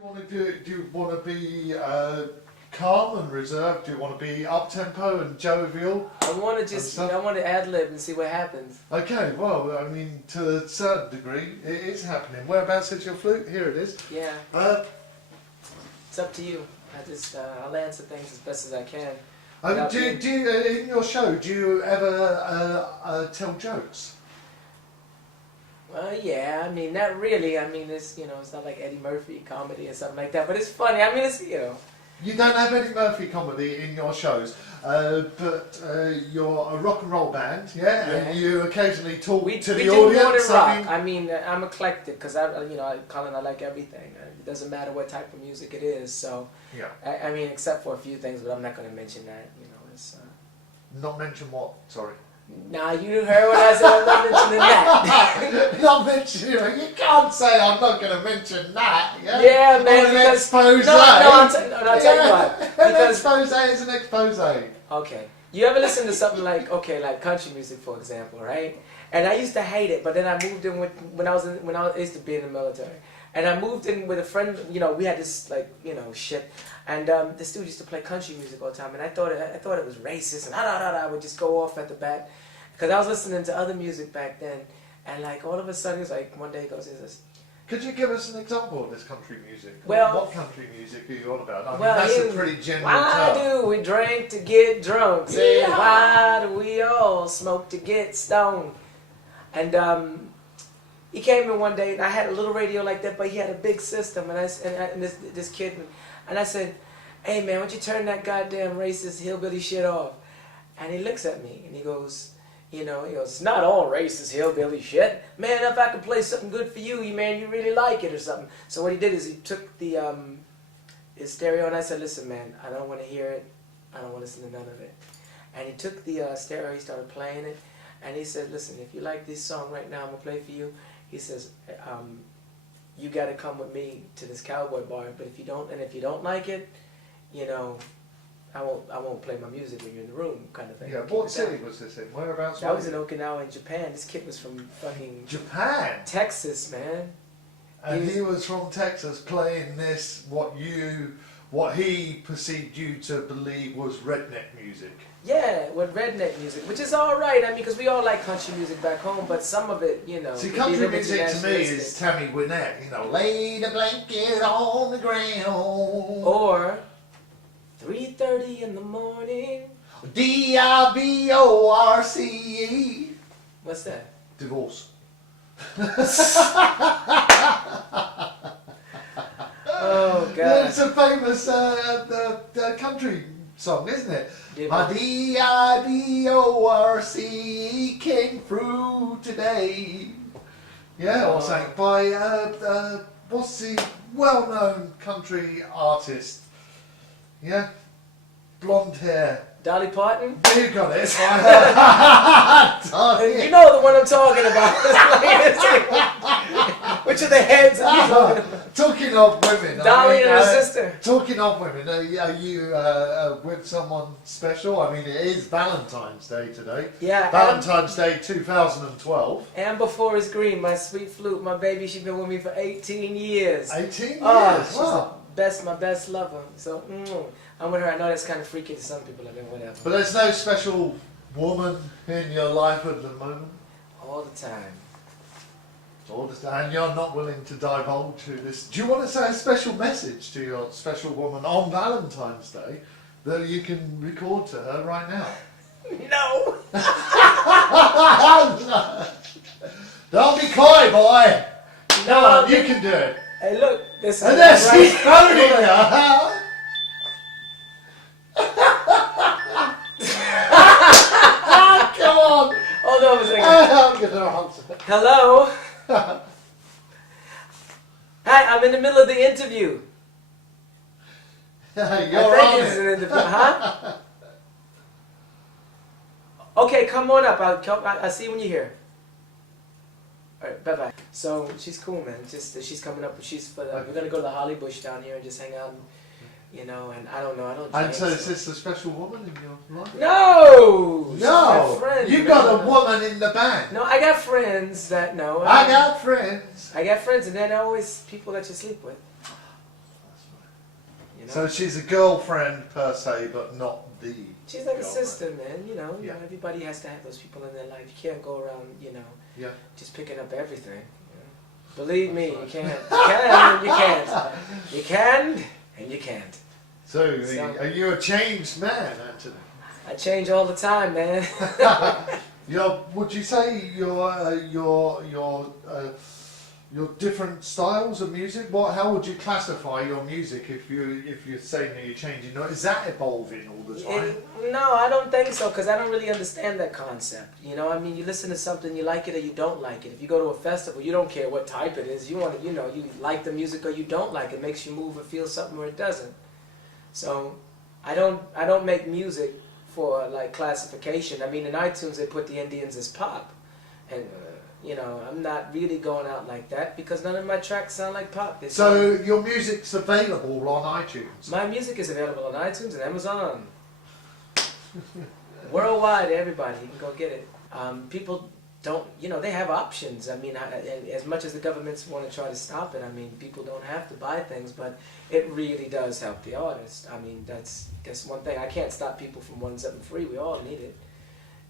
Do you want to be calm and reserved? Do you want to be up tempo and jovial? I want to ad lib and see what happens. Okay, well, I mean, to a certain degree, it is happening. Whereabouts is your flute? Here it is. Yeah. It's up to you. I'll answer things as best as I can. Do you, in your show, do you ever tell jokes? Well, yeah. I mean, not really. I mean, it's it's not like Eddie Murphy comedy or something like that. But it's funny. I mean, it's You don't have Eddie Murphy comedy in your shows, but you're a rock and roll band, yeah? And you occasionally talk to the audience. We do more than rock. I mean, I'm eclectic because Colin, I like everything. It doesn't matter what type of music it is. So, yeah. I mean, except for a few things, but I'm not going to mention that. It's. Not mention what? Sorry. Nah, you heard what I said. I'm not mentioning that. Not mentioning. You can't say I'm not going to mention that. Yeah, yeah man. On an expose. I'll tell you what. An expose is an expose. Okay. You ever listen to something like country music, for example, right? And I used to hate it, but then I moved in when I used to be in the military, and I moved in with a friend. We had this shit. And this dude used to play country music all the time, and I thought it was racist, and I would just go off at the bat, because I was listening to other music back then, and like all of a sudden, it's like one day he goes, "Is this?" Could you give us an example of this country music? Well, what country music are you on about? I mean, that's a pretty general Why term. do we drink to get drunk? Say, why do we all smoke to get stoned? And he came in one day, and I had a little radio like that, but he had a big system, and this kid. And I said, "Hey man, why don't you turn that goddamn racist hillbilly shit off?" And he looks at me and he goes, "It's not all racist hillbilly shit. Man, if I could play something good for you, man, you really like it or something." So what he did is he took the his stereo, and I said, "Listen man, I don't want to hear it. I don't want to listen to none of it." And he took the stereo, he started playing it, and he said, "Listen, if you like this song right now, I'm going to play for you." He says, "You got to come with me to this cowboy bar, but if you don't like it, I won't play my music when you're in the room," kind of thing. Yeah, what city was this in? Whereabouts? That was in Okinawa in Japan. This kid was from fucking Japan, Texas, man. And he was from Texas playing this what he perceived you to believe was redneck music. Yeah, with redneck music, which is all right. I mean, because we all like country music back home, but some of it, See, country music to me is Tammy Wynette. Lay the blanket on the ground. Or 3:30 in the morning. DIVORCE. What's that? Divorce. Oh God! It's a famous country song, isn't it? My DIVORCE came through today. Yeah, or sang by what's the well-known country artist? Yeah, blonde hair. Dolly Parton? You got it. You know the one I'm talking about. Which are the heads are you talking about? Talking of women. Dolly and her sister. Talking of women, are you with someone special? I mean, it is Valentine's Day today. Yeah. Valentine's Day 2012. Amber Forrest Green, my sweet flute, my baby, she's been with me for 18 years. 18 years? Wow. She's my best lover. So, I'm with her. I know that's kind of freaky to some people, whatever. But there's no special woman in your life at the moment? All the time. All the time. And you're not willing to divulge who this... Do you want to say a special message to your special woman on Valentine's Day that you can record to her right now? No! Don't be coy, boy! No, you can do it. Hey, look, this is... And there she's phoning her! Come on! Hold on a second. I'm gonna answer. Hello? Hi, I'm in the middle of the interview. You're I think on this is it. an interview, huh? Okay, come on up. I'll see you when you're here. Alright, bye bye. So she's cool, man. She's coming up. We're gonna go to the Holly Bush down here and just hang out. And I don't know. I don't. And so is this a special woman in your life? No. She's my friend, you got a woman in the band. No, I got friends that know. I got friends. I got friends, and they're always people that you sleep with. know? So she's a girlfriend per se, but not the. She's like a girlfriend. sister, man. You know, Yeah. everybody has to have those people in their life. You can't go around, Yeah. just picking up everything. Believe me, you can't. You can and you can't. You can and you can't. So, are you a changed man, Anthony? I change all the time, man. Would you say your different styles of music? How would you classify your music if you're saying that you're changing? Is that evolving all the time? No, I don't think so, because I don't really understand that concept. I mean, you listen to something, you like it or you don't like it. If you go to a festival, you don't care what type it is. You want to, you like the music or you don't like it. It makes you move or feel something or it doesn't. So I don't make music for like classification. I mean, in iTunes they put the Indians as pop, and I'm not really going out like that because none of my tracks sound like pop. So your music's available on iTunes? My music is available on iTunes and Amazon. Worldwide, everybody, you can go get it. People don't, they have options. I mean, as much as the governments want to try to stop it, I mean, people don't have to buy things, but it really does help the artist. I mean, that's one thing. I can't stop people from wanting something free. We all need it,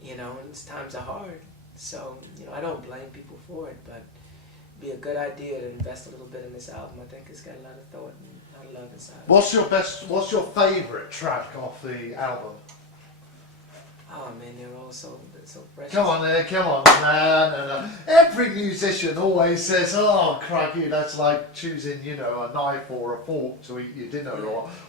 and times are hard. So, I don't blame people for it, but it'd be a good idea to invest a little bit in this album. I think it's got a lot of thought and a lot of love inside. What's your favourite track off the album? Oh man, they're all so precious. Come on, man. Every musician always says, "Oh, crikey, that's like choosing, a knife or a fork to eat your dinner,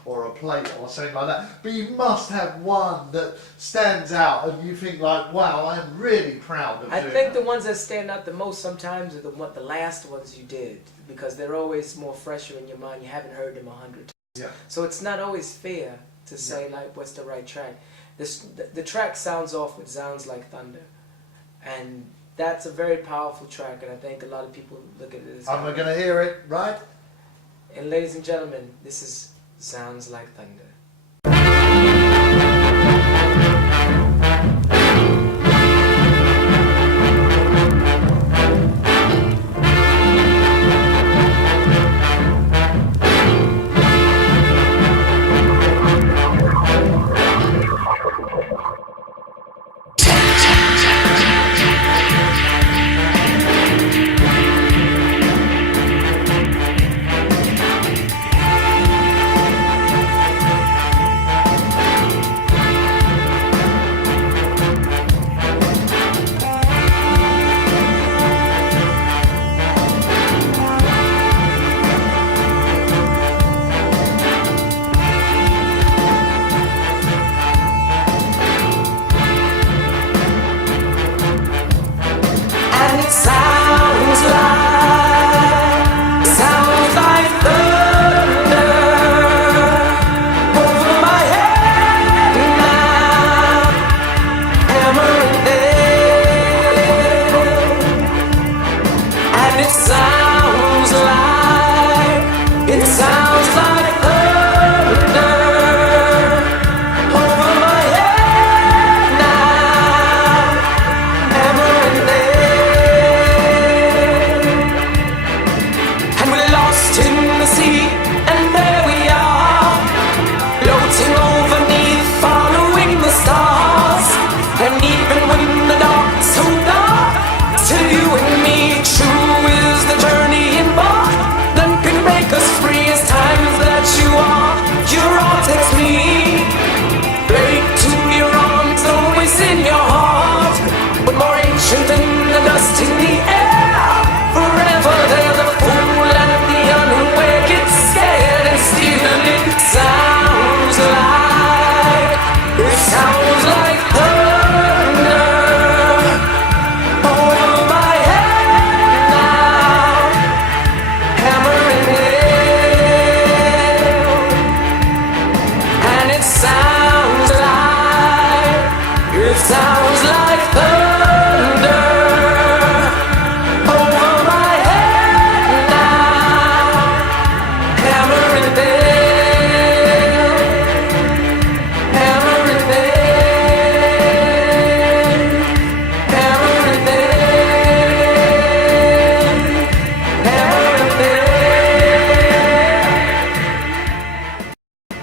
or a plate or something like that." But you must have one that stands out, and you think like, "Wow, I'm really proud of." I think the ones that stand out the most sometimes are the last ones you did, because they're always more fresher in your mind. You haven't heard them 100 times. Yeah. So it's not always fair to say like what's the right track. The track Sounds Off with Sounds Like Thunder, and that's a very powerful track, and I think a lot of people look at it as... I'm going to hear it, right? And ladies and gentlemen, this is Sounds Like Thunder. Than the dust in the